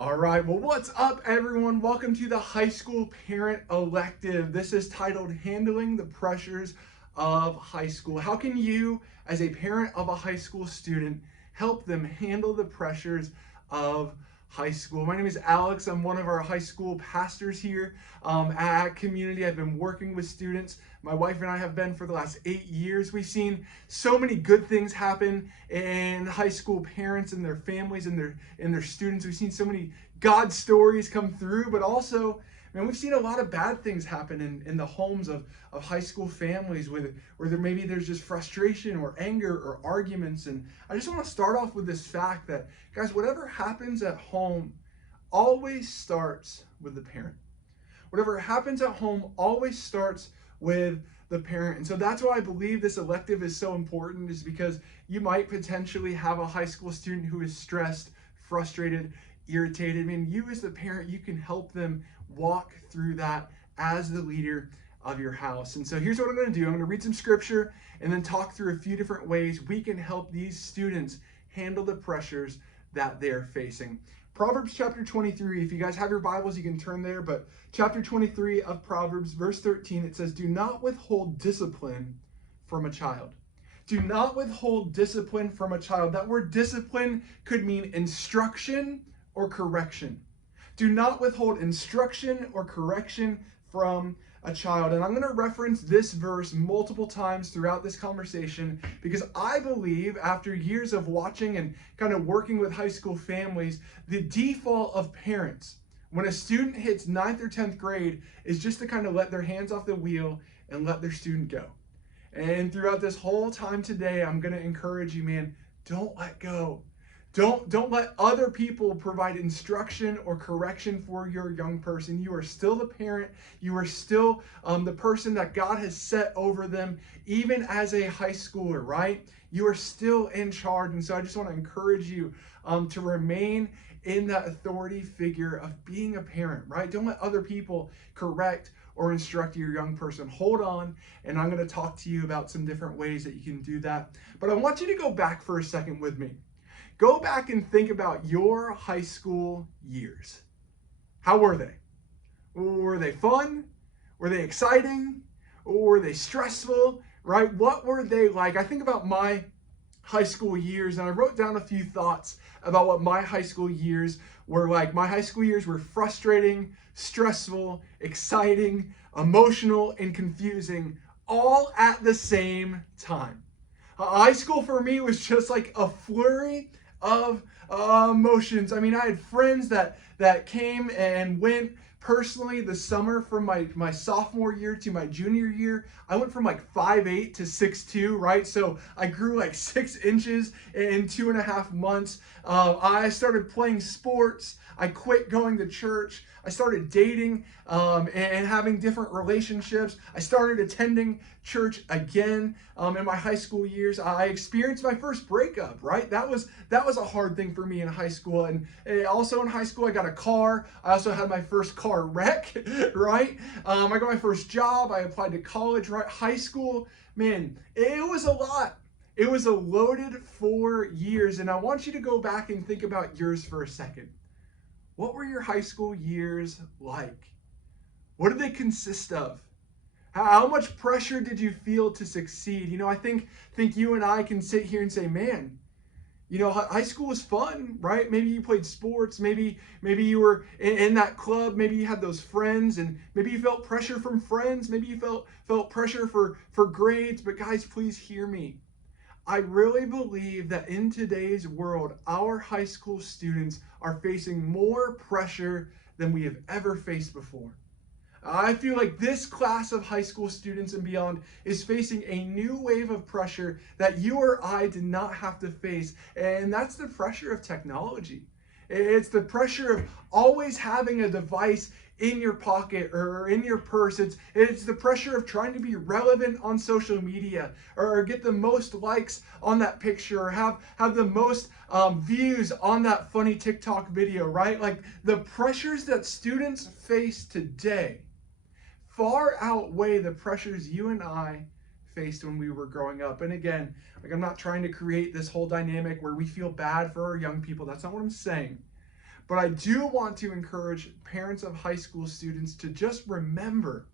All right, well, what's up, everyone? Welcome to the high school parent elective. This is titled Handling the Pressures of High School. How can you, as a parent of a high school student, help them handle the pressures of high school? My name is Alex. I'm one of our high school pastors here at Community. I've been working with students. My wife and I have been for the last 8 years. We've seen so many good things happen in high school parents and their families and their students. We've seen so many God stories come through, but also, man, we've seen a lot of bad things happen in the homes of high school families where there's just frustration or anger or arguments. And I just want to start off with this fact that, guys, whatever happens at home always starts with the parent. Whatever happens at home always starts with the parent. And so that's why I believe this elective is so important, is because you might potentially have a high school student who is stressed, frustrated, irritated. I mean, you as the parent, you can help them walk through that as the leader of your house. And so here's what I'm going to do. I'm going to read some scripture and then talk through a few different ways we can help these students handle the pressures that they're facing. Proverbs chapter 23, if you guys have your Bibles, you can turn there, but chapter 23 of Proverbs, verse 13, it says, "Do not withhold discipline from a child." Do not withhold discipline from a child. That word discipline could mean instruction or correction. Do not withhold instruction or correction from a child. And I'm going to reference this verse multiple times throughout this conversation because I believe, after years of watching and kind of working with high school families, the default of parents when a student hits 9th or 10th grade is just to kind of let their hands off the wheel and let their student go. And throughout this whole time today, I'm going to encourage you, man, don't let go. Don't let other people provide instruction or correction for your young person. You are still the parent. You are still the person that God has set over them, even as a high schooler, right? You are still in charge. And so I just want to encourage you to remain in that authority figure of being a parent, right? Don't let other people correct or instruct your young person. Hold on, and I'm going to talk to you about some different ways that you can do that. But I want you to go back for a second with me. Go back and think about your high school years. How were they? Were they fun? Were they exciting? Or were they stressful? Right? What were they like? I think about my high school years, and I wrote down a few thoughts about what my high school years were like. My high school years were frustrating, stressful, exciting, emotional, and confusing, all at the same time. High school for me was just like a flurry of emotions. I mean, I had friends that came and went. Personally, the summer from my sophomore year to my junior year, I went from like 5'8" to 6'2", right? So I grew like 6 inches in 2.5 months. I started playing sports. I quit going to church. I started dating and having different relationships. I started attending church again in my high school years. I experienced my first breakup, right? That was a hard thing for me in high school. And also in high school, I got a car. I also had my first car wreck, right? I got my first job. I applied to college, right? High school, man, it was a lot. It was a loaded 4 years. And I want you to go back and think about yours for a second. What were your high school years like? What did they consist of? How much pressure did you feel to succeed? You know, I think you and I can sit here and say, man, you know, high school was fun, right? Maybe you played sports. Maybe you were in that club. Maybe you had those friends, and maybe you felt pressure from friends. Maybe you felt pressure for grades. But guys, please hear me. I really believe that in today's world, our high school students are facing more pressure than we have ever faced before. I feel like this class of high school students and beyond is facing a new wave of pressure that you or I did not have to face, and that's the pressure of technology. It's the pressure of always having a device in your pocket or in your purse. It's the pressure of trying to be relevant on social media or get the most likes on that picture or have the most views on that funny TikTok video, right? Like the pressures that students face today far outweigh the pressures you and I faced when we were growing up. And again, I'm not trying to create this whole dynamic where we feel bad for our young people. That's not what I'm saying. But I do want to encourage parents of high school students to just remember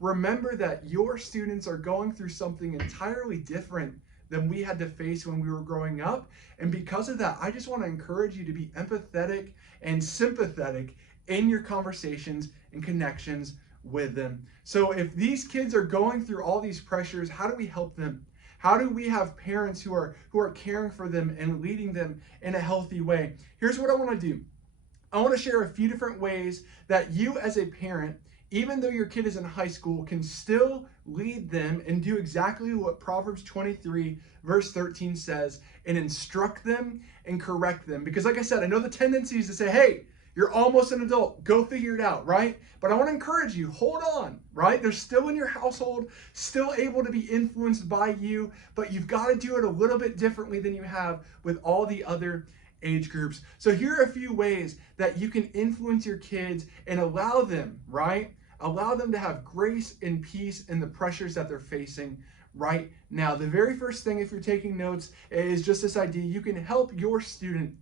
that your students are going through something entirely different than we had to face when we were growing up. And because of that, I just want to encourage you to be empathetic and sympathetic in your conversations and connections with them. So if these kids are going through all these pressures, how do we help them? How do we have parents who are caring for them and leading them in a healthy way? Here's what I want to do. I want to share a few different ways that you as a parent, even though your kid is in high school, can still lead them and do exactly what Proverbs 23 verse 13 says, and instruct them and correct them. Because like I said, I know the tendency is to say, hey, you're almost an adult, go figure it out, right? But I want to encourage you, hold on, right? They're still in your household, still able to be influenced by you, but you've got to do it a little bit differently than you have with all the other age groups. So here are a few ways that you can influence your kids and allow them, right? Allow them to have grace and peace in the pressures that they're facing right now. The very first thing, if you're taking notes, is just this idea. You can help your student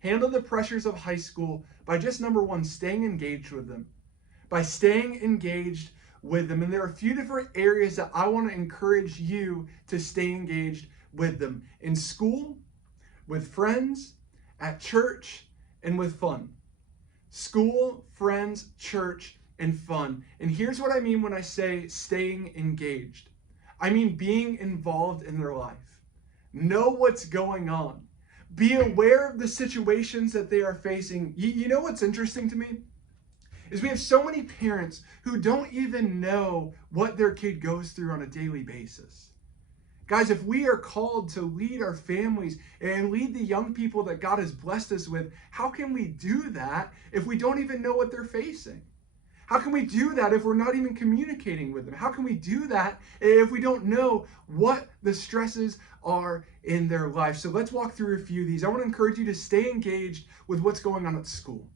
handle the pressures of high school by just, number one, staying engaged with them. By staying engaged with them. And there are a few different areas that I want to encourage you to stay engaged with them. In school, with friends, at church, and with fun. School, friends, church, and fun. And here's what I mean when I say staying engaged. I mean being involved in their life. Know what's going on. Be aware of the situations that they are facing. You know what's interesting to me? Is we have so many parents who don't even know what their kid goes through on a daily basis. Guys, if we are called to lead our families and lead the young people that God has blessed us with, how can we do that if we don't even know what they're facing? How can we do that if we're not even communicating with them? How can we do that if we don't know what the stresses are in their life? So let's walk through a few of these. I want to encourage you to stay engaged with what's going on at school.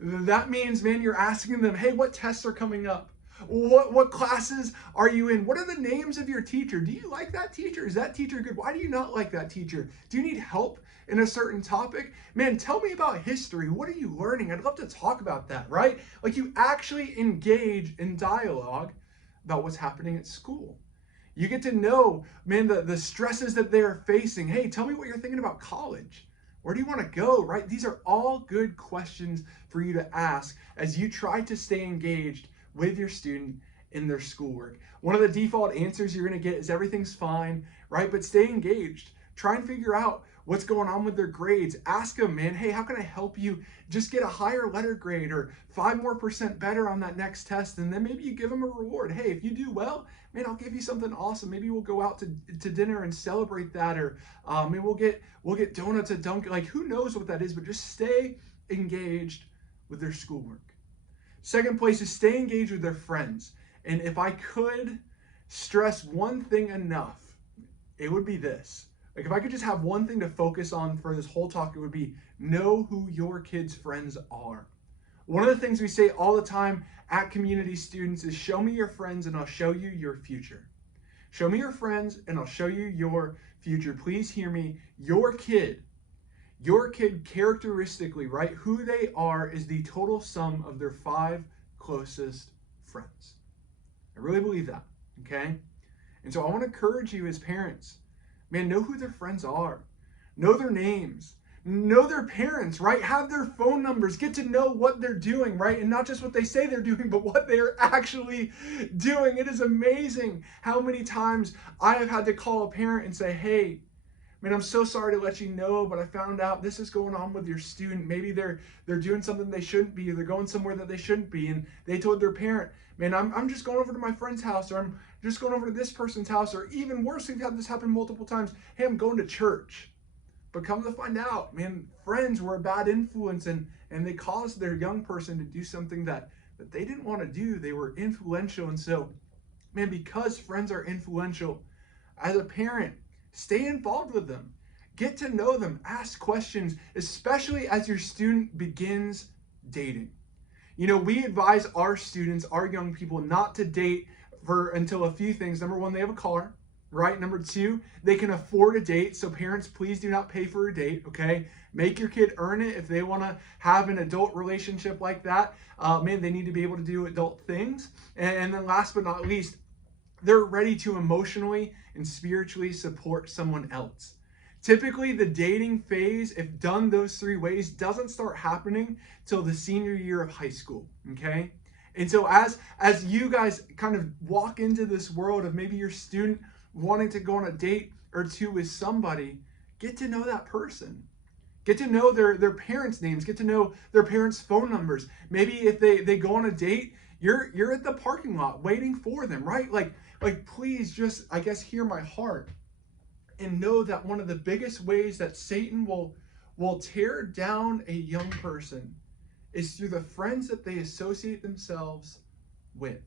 That means, man, you're asking them, hey, what tests are coming up? What classes are you in? What are the names of your teacher? Do you like that teacher? Is that teacher good? Why do you not like that teacher? Do you need help in a certain topic? Man, tell me about history. What are you learning? I'd love to talk about that, right? Like you actually engage in dialogue about what's happening at school. You get to know, man, the stresses that they're facing. Hey, tell me what you're thinking about college. Where do you want to go, right? These are all good questions for you to ask as you try to stay engaged with your student in their schoolwork. One of the default answers you're going to get is everything's fine, right? But stay engaged. Try and figure out what's going on with their grades. Ask them, man, hey, how can I help you just get a higher letter grade or 5% more better on that next test? And then maybe you give them a reward. Hey, if you do well, man, I'll give you something awesome. Maybe we'll go out to dinner and celebrate that, or maybe we'll get donuts at Dunkin'. Like, who knows what that is, but just stay engaged with their schoolwork. Second place is stay engaged with their friends. And if I could stress one thing enough, it would be this. Like if I could just have one thing to focus on for this whole talk, it would be know who your kids' friends are. One of the things we say all the time at community students is show me your friends and I'll show you your future. Show me your friends and I'll show you your future. Please hear me. Your kid characteristically, right, who they are is the total sum of their 5 closest friends. I really believe that, okay? And so I want to encourage you as parents, man, know who their friends are. Know their names. Know their parents, right? Have their phone numbers. Get to know what they're doing, right? And not just what they say they're doing, but what they're actually doing. It is amazing how many times I have had to call a parent and say, hey, man, I'm so sorry to let you know, but I found out this is going on with your student. Maybe they're doing something they shouldn't be, or they're going somewhere that they shouldn't be. And they told their parent, man, I'm just going over to my friend's house, or I'm just going over to this person's house, or even worse, we've had this happen multiple times. Hey, I'm going to church. But come to find out, man, friends were a bad influence, and they caused their young person to do something that they didn't want to do. They were influential. And so, man, because friends are influential, as a parent, stay involved with them. Get to know them. Ask questions, especially as your student begins dating. You know, we advise our students, our young people, not to date until a few things. Number one, they have a car. right? Number two, they can afford a date. So parents, please do not pay for a date, okay? Make your kid earn it. If they want to have an adult relationship like that, man, they need to be able to do adult things. And then last but not least, they're ready to emotionally and spiritually support someone else. Typically, the dating phase, if done those three ways, doesn't start happening till the senior year of high school, okay? And so as you guys kind of walk into this world of maybe your student wanting to go on a date or two with somebody, get to know that person. Get to know their parents' names, get to know their parents' phone numbers. Maybe if they go on a date, you're at the parking lot waiting for them, right? Like please just, I guess, hear my heart and know that one of the biggest ways that Satan will tear down a young person is through the friends that they associate themselves with.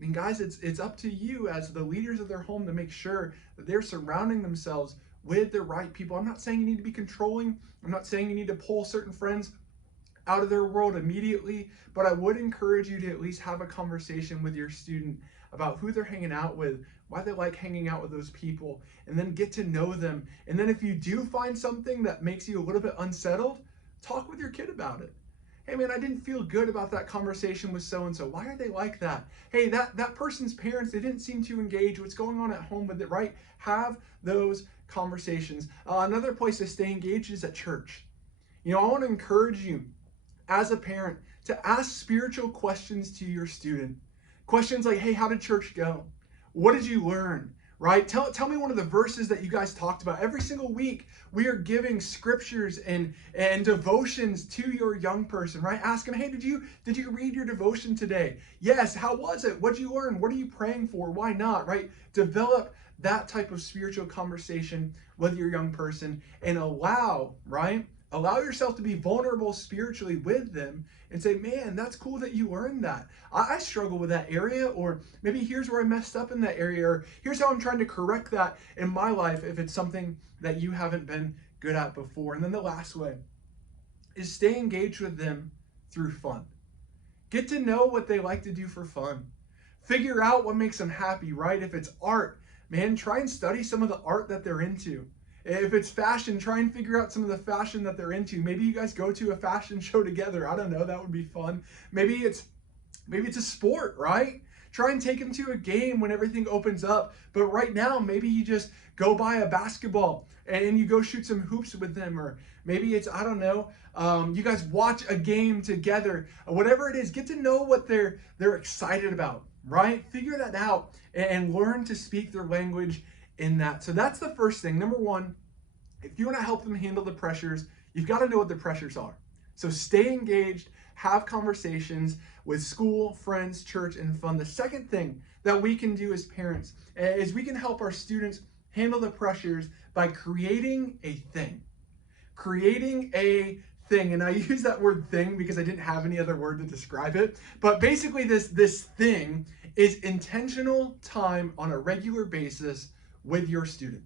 And guys, it's up to you as the leaders of their home to make sure that they're surrounding themselves with the right people. I'm not saying you need to be controlling. I'm not saying you need to pull certain friends out of their world immediately, but I would encourage you to at least have a conversation with your student about who they're hanging out with, why they like hanging out with those people, and then get to know them. And then if you do find something that makes you a little bit unsettled, talk with your kid about it. Hey man, I didn't feel good about that conversation with so-and-so. Why are they like that? Hey, that person's parents, they didn't seem to engage. What's going on at home with it, right? Have those conversations. Another place to stay engaged is at church. I want to encourage you as a parent to ask spiritual questions to your student. Questions like, hey, how did church go? What did you learn? Right? Tell me one of the verses that you guys talked about. Every single week, we are giving scriptures and devotions to your young person, right? Ask them, hey, did you read your devotion today? Yes. How was it? What did you learn? What are you praying for? Why not? Right? Develop that type of spiritual conversation with your young person and allow yourself to be vulnerable spiritually with them and say, man, that's cool that you learned that. I struggle with that area, or maybe here's where I messed up in that area, or here's how I'm trying to correct that in my life if it's something that you haven't been good at before. And then the last way is stay engaged with them through fun. Get to know what they like to do for fun. Figure out what makes them happy, right? If it's art, man, try and study some of the art that they're into. If it's fashion, try and figure out some of the fashion that they're into. Maybe you guys go to a fashion show together. I don't know, that would be fun. Maybe it's a sport, right? Try and take them to a game when everything opens up. But right now, maybe you just go buy a basketball and you go shoot some hoops with them. Or maybe it's, I don't know, you guys watch a game together. Whatever it is, get to know what they're excited about, right? Figure that out and learn to speak their language in that. So that's the first thing. Number one, if you want to help them handle the pressures, you've got to know what the pressures are. So stay engaged, have conversations with school, friends, church, and fun. The second thing that we can do as parents is we can help our students handle the pressures by creating a thing. Creating a thing. And I use that word thing because I didn't have any other word to describe it. But basically this thing is intentional time on a regular basis with your student.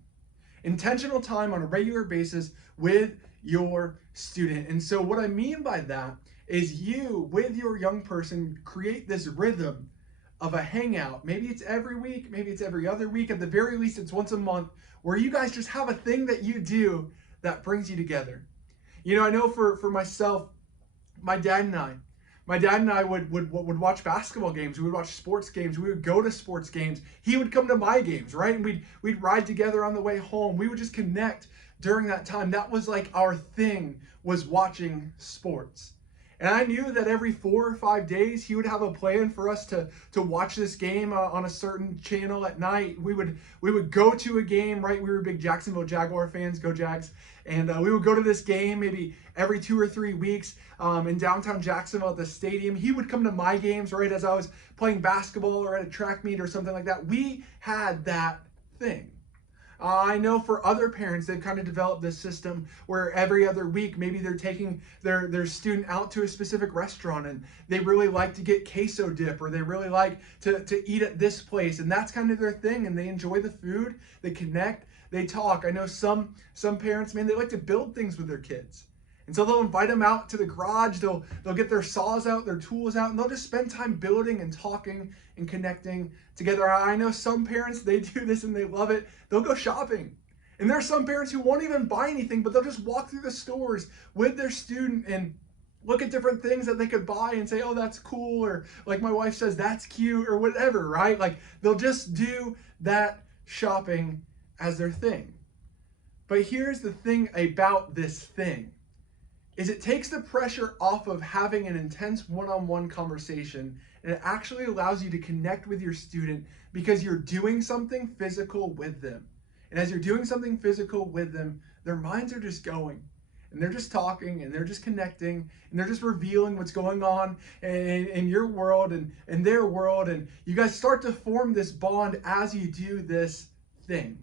Intentional time on a regular basis with your student. And so what I mean by that is you, with your young person, create this rhythm of a hangout. Maybe it's every week, maybe it's every other week. At the very least, it's once a month where you guys just have a thing that you do that brings you together. I know for myself, my dad and I would watch basketball games. We would watch sports games. We would go to sports games. He would come to my games, right? And we'd ride together on the way home. We would just connect during that time. That was like our thing, was watching sports. And I knew that every 4 or 5 days, he would have a plan for us to watch this game on a certain channel at night. We would go to a game, right? We were big Jacksonville Jaguar fans, go Jags. And we would go to this game maybe every 2 or 3 weeks in downtown Jacksonville at the stadium. He would come to my games, right, as I was playing basketball or at a track meet or something like that. We had that thing. I know for other parents, they've kind of developed this system where every other week, maybe they're taking their student out to a specific restaurant and they really like to get queso dip, or they really like to eat at this place. And that's kind of their thing. And they enjoy the food, they connect, they talk. I know some parents, man, they like to build things with their kids. And so they'll invite them out to the garage, they'll get their saws out, their tools out, and they'll just spend time building and talking and connecting together. I know some parents, they do this and they love it. They'll go shopping. And there are some parents who won't even buy anything, but they'll just walk through the stores with their student and look at different things that they could buy and say, oh, that's cool, or like my wife says, that's cute, or whatever, right? Like they'll just do that shopping as their thing. But here's the thing about this thing, is it takes the pressure off of having an intense one-on-one conversation, and it actually allows you to connect with your student because you're doing something physical with them. And as you're doing something physical with them, their minds are just going. And they're just talking, and they're just connecting, and they're just revealing what's going on in your world and in their world. And you guys start to form this bond as you do this thing.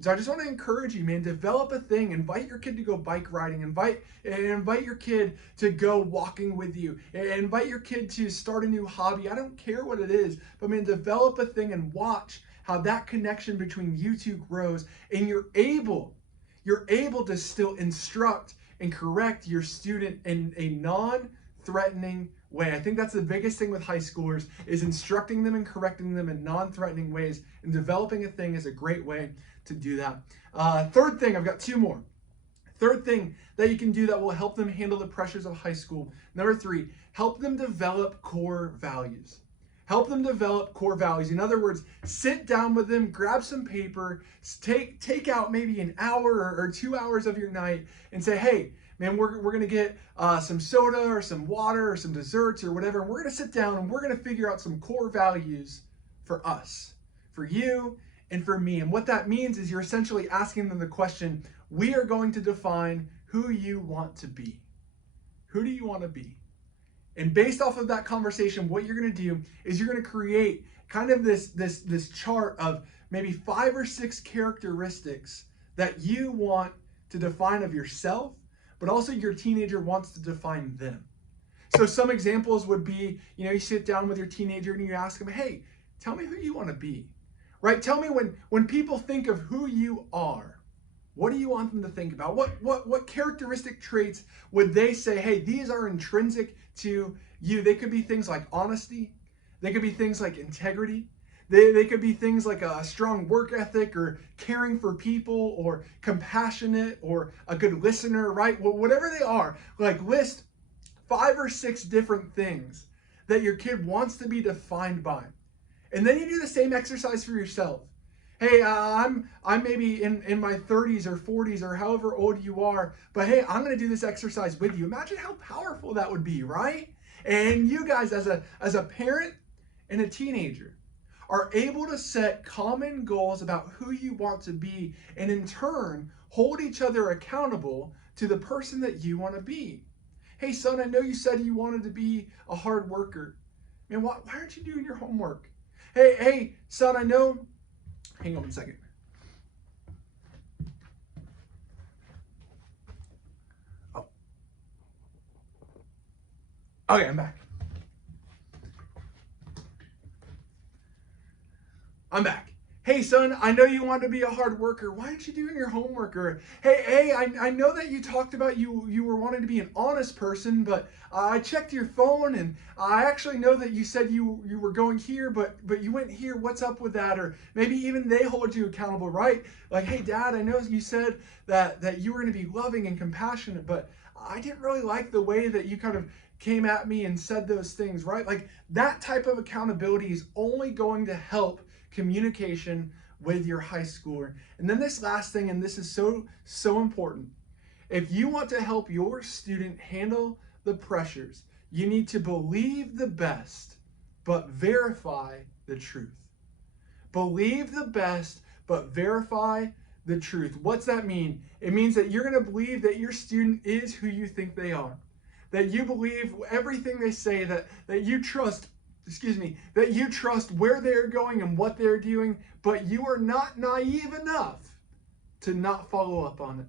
So I just want to encourage you, man, develop a thing. Invite your kid to go bike riding. Invite your kid to go walking with you. Invite your kid to start a new hobby. I don't care what it is, but man, develop a thing and watch how that connection between you two grows, and you're able to still instruct and correct your student in a non-threatening way. I think that's the biggest thing with high schoolers, is instructing them and correcting them in non-threatening ways, and developing a thing is a great way to do that. Third thing, I've got two more. Third thing that you can do that will help them handle the pressures of high school. Number 3, help them develop core values. Help them develop core values. In other words, sit down with them, grab some paper, take out maybe an hour or 2 hours of your night and say, hey, man, we're going to get some soda or some water or some desserts or whatever. And we're going to sit down and we're going to figure out some core values for us, for you, and for me. And what that means is you're essentially asking them the question, we are going to define who you want to be. Who do you want to be? And based off of that conversation, what you're going to do is you're going to create kind of this chart of maybe 5 or 6 characteristics that you want to define of yourself, but also your teenager wants to define them. So some examples would be, you sit down with your teenager and you ask them, hey, tell me who you want to be, right? Tell me when people think of who you are, what do you want them to think about? What characteristic traits would they say, hey, these are intrinsic to you? They could be things like honesty. They could be things like integrity. They could be things like a strong work ethic, or caring for people, or compassionate, or a good listener, right? Whatever they are, like list 5 or 6 different things that your kid wants to be defined by. And then you do the same exercise for yourself. Hey, I'm maybe in my 30s or 40s or however old you are, but hey, I'm going to do this exercise with you. Imagine how powerful that would be, right? And you guys as a parent and a teenager are able to set common goals about who you want to be, and in turn hold each other accountable to the person that you want to be. Hey son, I know you said you wanted to be a hard worker. Man, why aren't you doing your homework? Hey son, I know. Hang on 1 second. Oh. Okay, I'm back. Hey son, I know you want to be a hard worker. Why aren't you doing your homework? Or hey, I know that you talked about you were wanting to be an honest person, but I checked your phone and I actually know that you said you were going here, but you went here. What's up with that? Or maybe even they hold you accountable, right? Like, hey dad, I know you said that you were going to be loving and compassionate, but I didn't really like the way that you kind of came at me and said those things, right? Like that type of accountability is only going to help communication with your high schooler. And then this last thing, and this is so important. If you want to help your student handle the pressures, you need to believe the best, but verify the truth. Believe the best, but verify the truth. What's that mean? It means that you're going to believe that your student is who you think they are. That you believe everything they say, that you trust that you trust where they're going and what they're doing, but you are not naive enough to not follow up on it.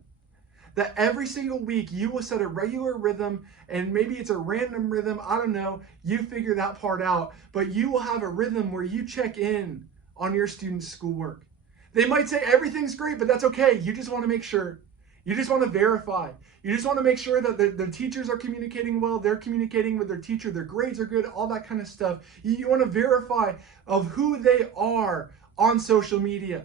That every single week you will set a regular rhythm, and maybe it's a random rhythm, I don't know, you figure that part out, but you will have a rhythm where you check in on your students' schoolwork. They might say everything's great, but that's okay. You just want to make sure. You just want to verify. You just want to make sure that the teachers are communicating well, they're communicating with their teacher, their grades are good, all that kind of stuff. You want to verify of who they are on social media.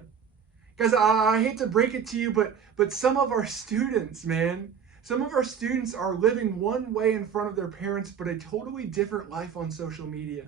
Guys, I hate to break it to you, but some of our students, man, some of our students are living one way in front of their parents, but a totally different life on social media.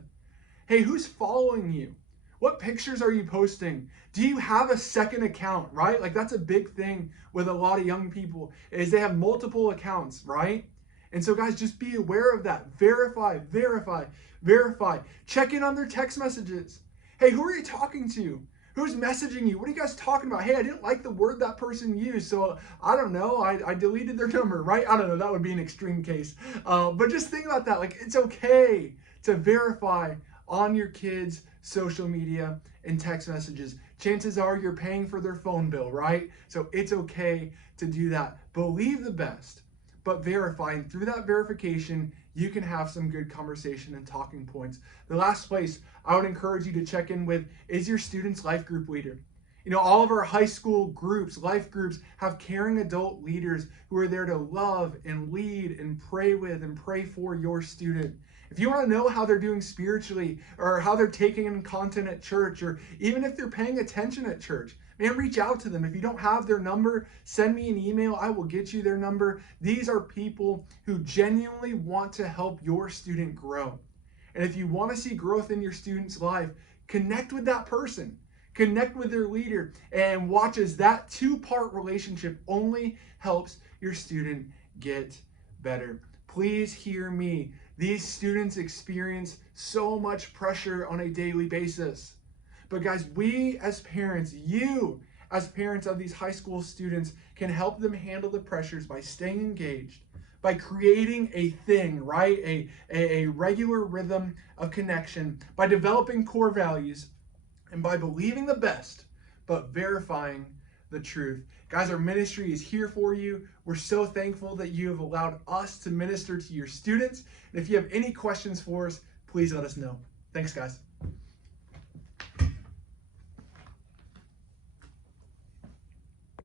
Hey, who's following you? What pictures are you posting? Do you have a second account, right? Like that's a big thing with a lot of young people is they have multiple accounts, right? And so guys, just be aware of that. Verify, verify, verify. Check in on their text messages. Hey, who are you talking to? Who's messaging you? What are you guys talking about? Hey, I didn't like the word that person used, so I don't know. I deleted their number, right? I don't know. That would be an extreme case. But just think about that. Like, it's okay to verify on your kids' social media and text messages. Chances are you're paying for their phone bill, right? So it's okay to do that. Believe the best, but verify. And through that verification, you can have some good conversation and talking points. The last place I would encourage you to check in with is your student's life group leader. You know, all of our high school groups, life groups, have caring adult leaders who are there to love and lead and pray with and pray for your student. If you want to know how they're doing spiritually or how they're taking in content at church, or even if they're paying attention at church, man, reach out to them. If you don't have their number, send me an email. I will get you their number. These are people who genuinely want to help your student grow. And if you want to see growth in your student's life, connect with that person. Connect with their leader and watch as that two-part relationship only helps your student get better. Please hear me. These students experience so much pressure on a daily basis. But guys, we as parents, you as parents of these high school students can help them handle the pressures by staying engaged, by creating a thing, right? A regular rhythm of connection, by developing core values, and by believing the best, but verifying the truth. Guys, our ministry is here for you. We're so thankful that you have allowed us to minister to your students. And if you have any questions for us, please let us know. Thanks, guys.